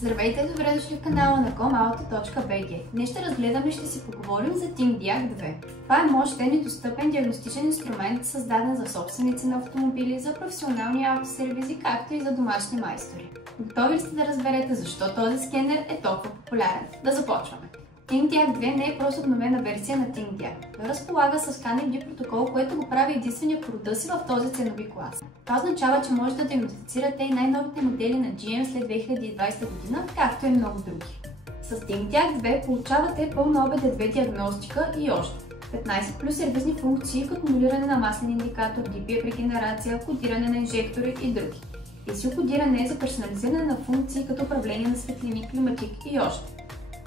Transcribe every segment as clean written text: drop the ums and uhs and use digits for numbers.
Здравейте, добре дошли в канала на comauto.bg. Днес ще разгледаме и ще си поговорим за ThinkDiag 2. Това е мощен и достъпен диагностичен инструмент, създаден за собственици на автомобили, за професионални автосервизи, както и за домашни майстори. Готови ли сте да разберете защо този скенер е толкова популярен? Да започваме! ThinkDiag 2 не е просто обновена версия на ThinkDiag. Той разполага с KNFD протокол, което го прави единствения по рода си в този ценови клас. Това означава, че може да диагностицирате и най-новите модели на GM след 2020 година, както и много други. С ThinkDiag 2 получавате пълна OBD2 диагностика и още 15 плюс сервизни функции, като нулиране на маслен индикатор, DPF регенерация, кодиране на инжектори и други. ECU кодиране за персонализиране на функции като управление на светлини, климатик и още.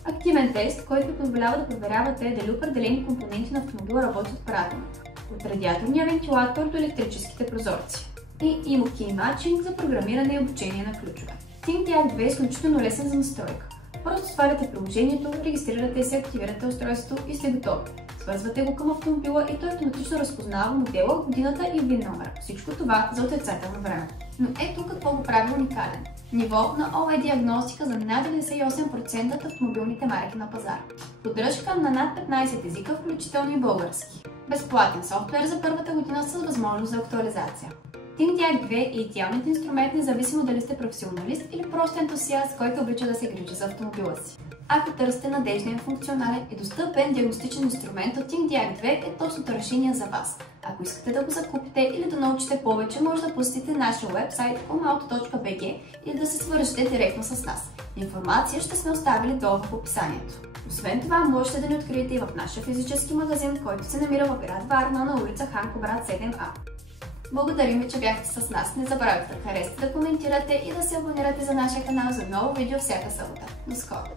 Активен тест, който позволява да проверявате дали определени компоненти на автомобила работят правилно, от радиаторния вентилатор до електрическите прозорци. И има Key Matching за програмиране и обучение на ключове. ThinkDiag 2 е изключително лесен за настройка. Просто сваляте приложението, регистрирате се, активирате устройството и сте готови. Свързвате го към автомобила и той автоматично разпознава модела, годината и VIN номера. Всичко това за отрицателно време. Но ето какво го прави уникален. Ниво на OE диагностика за над 98% от автомобилните марки на пазара. Поддръжка на над 15 езика, включително и български. Безплатен софтуер за първата година с възможност за актуализация. ThinkDiag 2 е идеалният инструмент, независимо дали сте професионалист или просто ентусиаст, който обича да се грижи за автомобила си. Ако търсите надежден, функционален и достъпен диагностичен инструмент, от ThinkDiag 2 е точното решение за вас. Ако искате да го закупите или да научите повече, може да посетите нашия уебсайт comauto.bg или да се свържете директно с нас. Информация ще сме оставили долу в описанието. Освен това, можете да ни откриете и в нашия физически магазин, който се намира в град Варна на улица Ханко брат 7А. Благодарим ви, че бяхте с нас. Не забравяйте да харесате, да коментирате и да се абонирате за нашия канал за ново видео всяка събота. До скоро!